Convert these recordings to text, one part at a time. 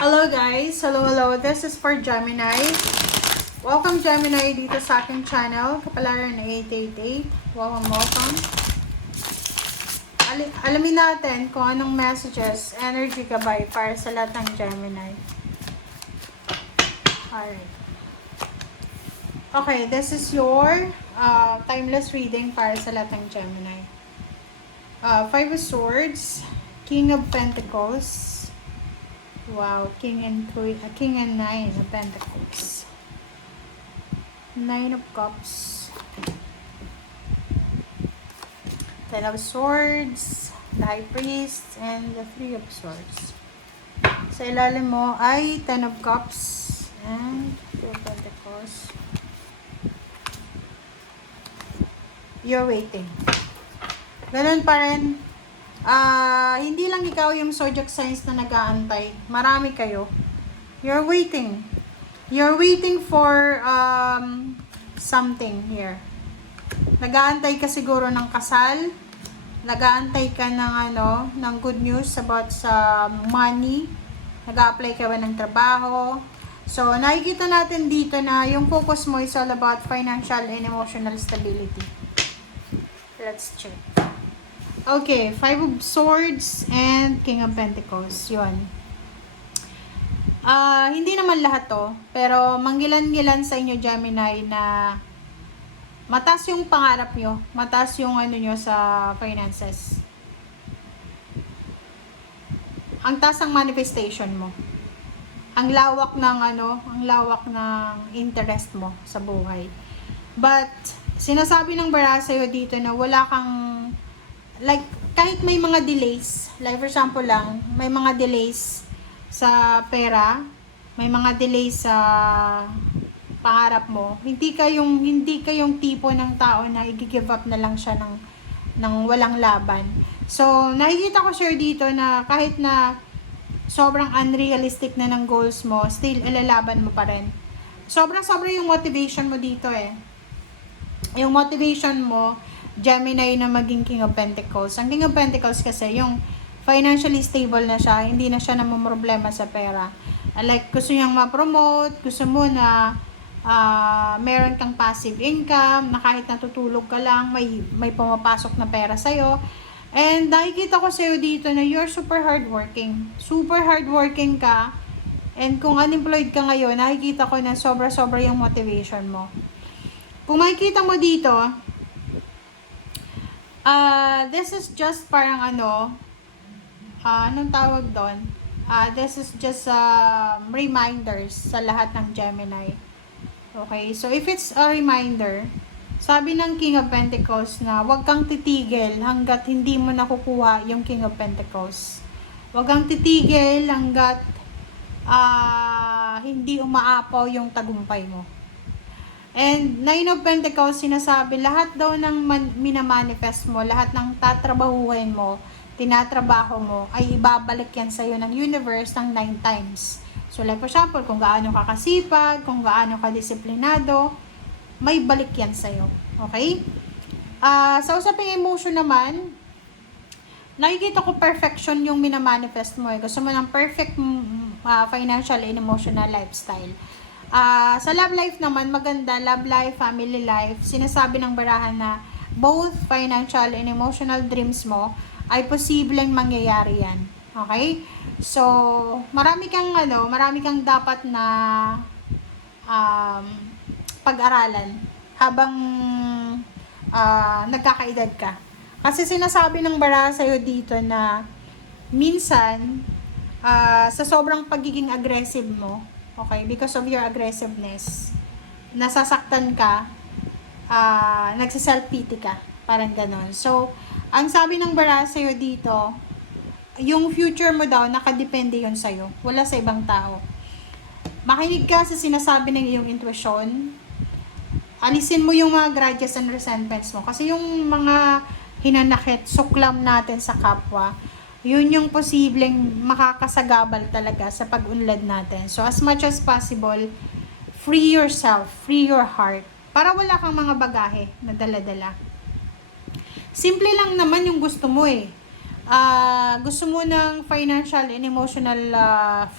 Hello guys! Hello! This is for Gemini. Welcome Gemini dito sa aking channel, Kapalaran 888. Welcome. Alamin natin kung anong messages, energy gabay para sa lahat ng Gemini. Alright. Okay, this is your timeless reading para sa lahat ng Gemini. Five of Swords, King of Pentacles. Wow, King and Nine of Pentacles. Nine of Cups. Ten of Swords, the High Priest, and the Three of Swords. Sa ilalim mo ay Ten of Cups and Two of Pentacles. You're waiting. Ganun pa rin. Hindi lang ikaw yung zodiac signs na nag-aantay. Marami kayo. You're waiting. You're waiting for something here. Nag-aantay ka siguro ng kasal. Nag-aantay ka ng good news about sa money. Nag-a-apply ka ba ng trabaho. So, nakikita natin dito na yung focus mo is all about financial and emotional stability. Let's check. Okay, Five of Swords and King of Pentacles. Yun. Hindi naman lahat to, pero manggilan-gilan sa inyo, Gemini, na mataas yung pangarap nyo. Mataas yung nyo sa finances. Ang taas ang manifestation mo. Ang lawak ng interest mo sa buhay. But, sinasabi ng bara sa'yo dito na wala kang like, kahit may mga delays, like for example lang, may mga delays sa pera, may mga delays sa pangarap mo, hindi kayong tipo ng tao na i-give up na lang siya ng walang laban. So, nakikita ko sir dito na kahit na sobrang unrealistic na ng goals mo, still ilalaban mo pa rin. Sobra yung motivation mo dito eh. Yung motivation mo, Gemini, na maging King of Pentacles. Ang King of Pentacles kasi, yung financially stable na siya, hindi na siya namumroblema sa pera. Like, gusto niyang ma-promote, gusto mo na meron kang passive income, na kahit natutulog ka lang, may pumapasok na pera sa'yo. And nakikita ko sa'yo dito na you're super hardworking. Super hardworking ka. And kung unemployed ka ngayon, nakikita ko na sobra-sobra yung motivation mo. Kung makikita mo dito, this is just parang anong tawag doon? This is just reminders sa lahat ng Gemini. Okay, so if it's a reminder, sabi ng King of Pentacles na huwag kang titigil hanggat hindi mo nakukuha yung King of Pentacles. Huwag kang titigil hanggat hindi umaapaw yung tagumpay mo. And Nine of Pentacles, sinasabi, lahat daw ng minamanifest mo, lahat ng tatrabahuhin mo, tinatrabaho mo, ay ibabalik yan sa'yo ng universe ng 9 times. So like for example, kung gaano ka kasipag, kung gaano ka disiplinado, may balik yan sa'yo. Okay? Sa usaping emotion naman, nakikita ko perfection yung minamanifest mo. Gusto mo ng perfect financial and emotional lifestyle. Sa love life naman, maganda, love life, family life, sinasabi ng barahan na both financial and emotional dreams mo ay posibleng mangyayari yan. Okay? So, marami kang dapat na pag-aralan habang nagkakaedad ka. Kasi sinasabi ng barahan sa'yo dito na minsan, sa sobrang pagiging aggressive mo, okay, because of your aggressiveness, nasasaktan ka, nagsiself-pity ka, parang ganon. So, ang sabi ng bara sa'yo dito, yung future mo daw, nakadepende yun sa'yo, wala sa ibang tao. Makinig ka sa sinasabi ng iyong intuition, alisin mo yung mga grudges and resentments mo, kasi yung mga hinanakit, suklam natin sa kapwa, yun yung posibleng makakasagabal talaga sa pag-unlad natin. So, as much as possible, free yourself, free your heart, para wala kang mga bagahe na dala-dala. Simple lang naman yung gusto mo eh. gusto mo ng financial and emotional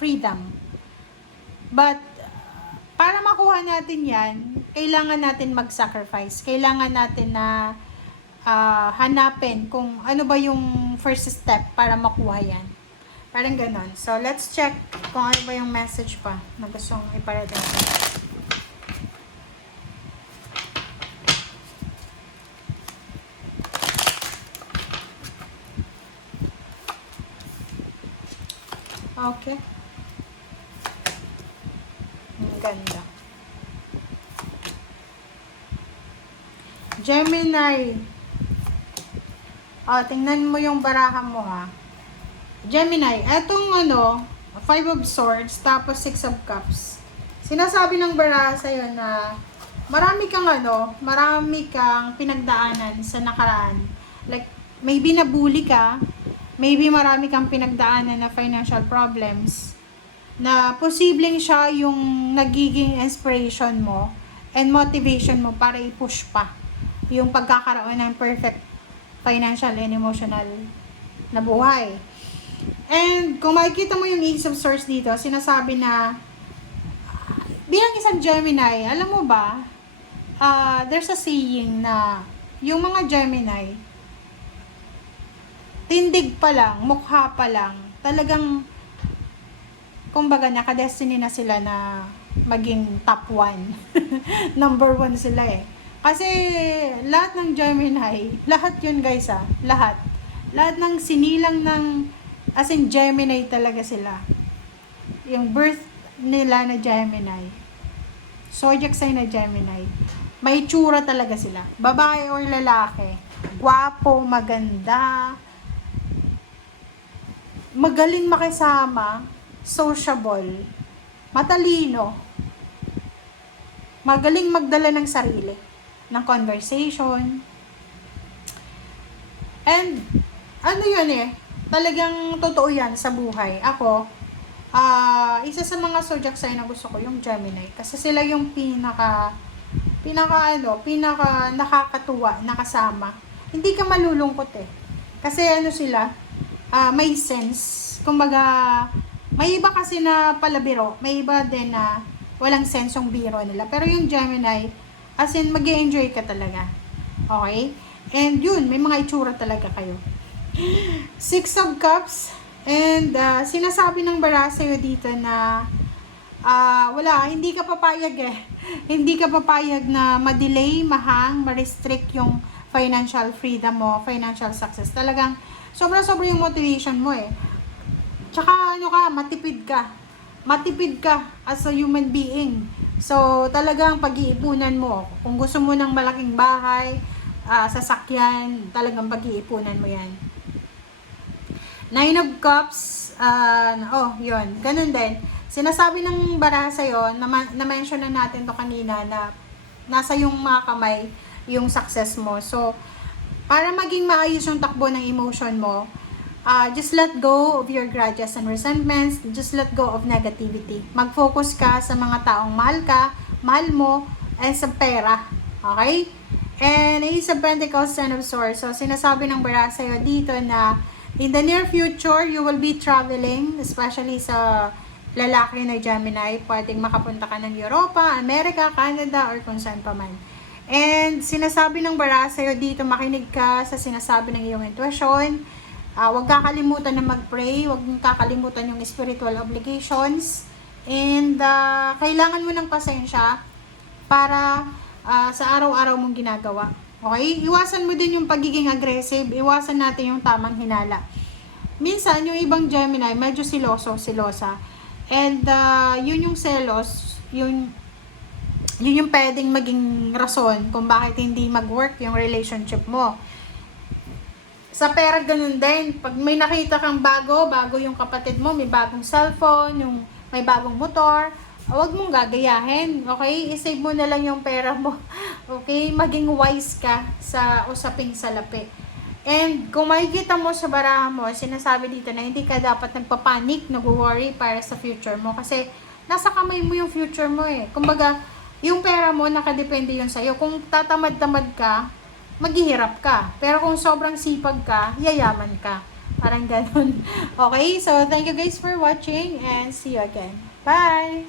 freedom. But, para makuha natin yan, kailangan natin mag-sacrifice. Kailangan natin na hanapin kung ano ba yung first step para makuha yan. Parang ganon. So, let's check kung ano ba yung message pa na gustong iparating sa okay. Ang ganda. Gemini. Tingnan mo yung baraha mo ha. Gemini, etong Five of Swords, tapos Six of Cups. Sinasabi ng baraha sa'yo na marami kang pinagdaanan sa nakaraan. Like, maybe nabully ka, maybe marami kang pinagdaanan na financial problems, na posibleng siya yung nagiging inspiration mo and motivation mo para i-push pa yung pagkakaroon ng perfect financial and emotional na buhay. And kung makikita mo yung Ace of Swords dito, sinasabi na bilang isang Gemini, alam mo ba, there's a saying na yung mga Gemini, tindig pa lang, mukha pa lang, talagang, kumbaga, nakadestiny na sila na maging top 1. Number 1 sila eh. Kasi, lahat ng Gemini, lahat yun guys lahat. Lahat ng sinilang ng, as in Gemini talaga sila. Yung birth nila na Gemini. Zodiac sign na Gemini. May tsura talaga sila. Babae or lalaki. Gwapo, maganda, magaling makisama, sociable, matalino, magaling magdala ng sarili, ng conversation. And, talagang totoo yan sa buhay. Ako, isa sa mga zodiac sign na gusto ko, yung Gemini. Kasi sila yung pinaka nakakatuwa, nakasama. Hindi ka malulungkot eh. Kasi sila, may sense. Kumbaga, may iba kasi na palabiro, may iba din na walang sense yung biro nila. Pero yung Gemini, as in, mag-e-enjoy ka talaga. Okay? And yun, may mga itsura talaga kayo. Six of Cups. And sinasabi ng baraha sa'yo dito na hindi ka papayag eh. Hindi ka papayag na ma-delay, ma-restrict yung financial freedom mo, financial success. Talagang sobra-sobra yung motivation mo eh. Tsaka matipid ka. Matipid ka as a human being. So, talagang pag-iipunan mo. Kung gusto mo ng malaking bahay, sasakyan, talagang pag-iipunan mo yan. Nine of Cups, yun. Ganun din. Sinasabi ng baraha sa'yo, na-mention na natin to kanina, na nasa yung mga kamay yung success mo. So, para maging maayos yung takbo ng emotion mo, just let go of your grudges and resentments. Just let go of negativity. Mag-focus ka sa mga taong mahal mo, and sa pera. Okay? And Ace of Pentacles, Ten of Swords. So, sinasabi ng baraha sa'yo dito na in the near future, you will be traveling, especially sa lalaki na Gemini. Pwedeng makapunta ka ng Europa, America, Canada, or kung saan pa man. And sinasabi ng baraha sa'yo dito, makinig ka sa sinasabi ng iyong intuition. Huwag kakalimutan na mag-pray, huwag kakalimutan yung spiritual obligations. And kailangan mo ng pasensya para sa araw-araw mong ginagawa. Okay? Iwasan mo din yung pagiging aggressive, iwasan natin yung tamang hinala. Minsan, yung ibang Gemini, medyo silosa. And yun yung selos, yun yung pwedeng maging rason kung bakit hindi mag-work yung relationship mo. Sa pera, ganun din. Pag may nakita kang bago yung kapatid mo, may bagong cellphone, may bagong motor, huwag mong gagayahin. Okay? I-save mo na lang yung pera mo. Okay? Maging wise ka sa usaping salapi. And kung makikita mo sa baraha mo, sinasabi dito na hindi ka dapat nagpapanik, nag-worry para sa future mo. Kasi nasa kamay mo yung future mo eh. Kumbaga, yung pera mo, nakadepende yun sa'yo. Kung tatamad-tamad ka, maghihirap ka. Pero kung sobrang sipag ka, yayaman ka. Parang ganun. Okay, so thank you guys for watching and see you again. Bye!